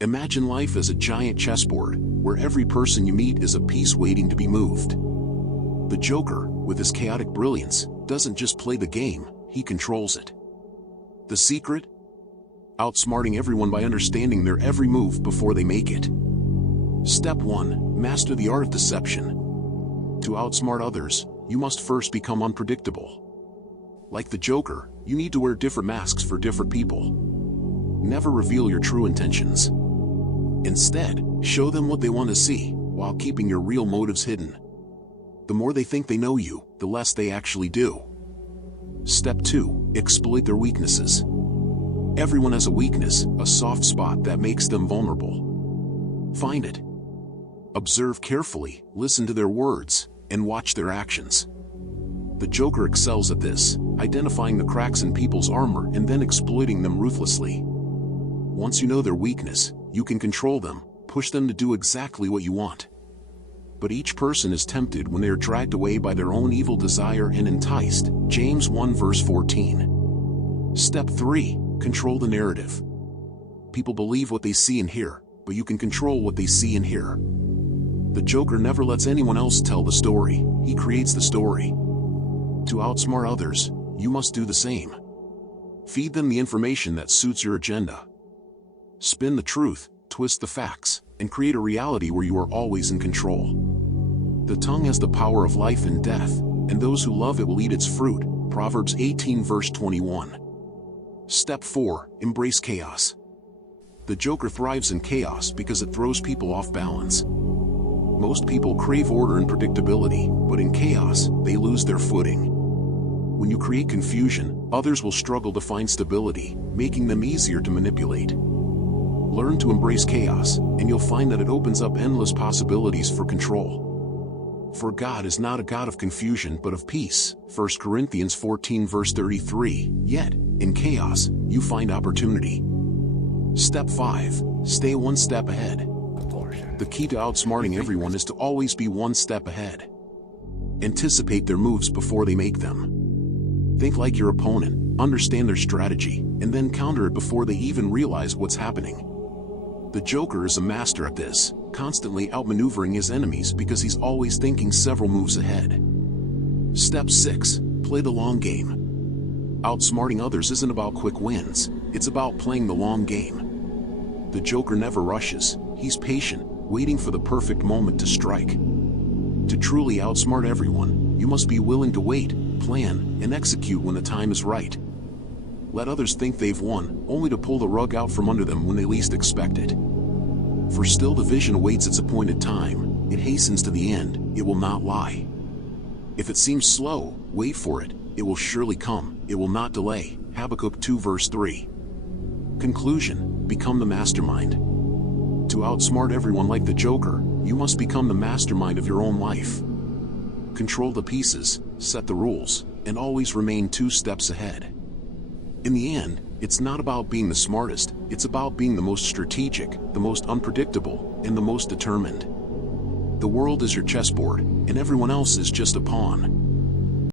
Imagine life as a giant chessboard, where every person you meet is a piece waiting to be moved. The Joker, with his chaotic brilliance, doesn't just play the game, he controls it. The secret? Outsmarting everyone by understanding their every move before they make it. Step 1. Master the art of deception. To outsmart others, you must first become unpredictable. Like the Joker, you need to wear different masks for different people. Never reveal your true intentions. Instead, show them what they want to see, while keeping your real motives hidden. The more they think they know you, the less they actually do. Step 2. Exploit their weaknesses. Everyone has a weakness, a soft spot that makes them vulnerable. Find it. Observe carefully, listen to their words, and watch their actions. The Joker excels at this, identifying the cracks in people's armor and then exploiting them ruthlessly. Once you know their weakness, you can control them, push them to do exactly what you want. But each person is tempted when they are dragged away by their own evil desire and enticed. James 1 verse 14. Step 3. Control the narrative. People believe what they see and hear, but you can control what they see and hear. The Joker never lets anyone else tell the story, he creates the story. To outsmart others, you must do the same. Feed them the information that suits your agenda. Spin the truth, twist the facts, and create a reality where you are always in control. The tongue has the power of life and death, and those who love it will eat its fruit. Proverbs 18 verse 21. Step 4. Embrace chaos. The Joker thrives in chaos because it throws people off balance. Most people crave order and predictability, but in chaos, they lose their footing. When you create confusion, others will struggle to find stability, making them easier to manipulate. Learn to embrace chaos, and you'll find that it opens up endless possibilities for control. For God is not a God of confusion but of peace. 1 Corinthians 14 verse 33. Yet, in chaos, you find opportunity. Step 5. Stay one step ahead. The key to outsmarting everyone is to always be one step ahead. Anticipate their moves before they make them. Think like your opponent, understand their strategy, and then counter it before they even realize what's happening. The Joker is a master at this, constantly outmaneuvering his enemies because he's always thinking several moves ahead. Step 6. Play the long game. Outsmarting others isn't about quick wins, it's about playing the long game. The Joker never rushes, he's patient, waiting for the perfect moment to strike. To truly outsmart everyone, you must be willing to wait, plan, and execute when the time is right. Let others think they've won, only to pull the rug out from under them when they least expect it. For still the vision awaits its appointed time, it hastens to the end, it will not lie. If it seems slow, wait for it, it will surely come, it will not delay. Habakkuk 2 verse 3. Conclusion: become the mastermind. To outsmart everyone like the Joker, you must become the mastermind of your own life. Control the pieces, set the rules, and always remain 2 steps ahead. In the end, it's not about being the smartest, it's about being the most strategic, the most unpredictable, and the most determined. The world is your chessboard, and everyone else is just a pawn.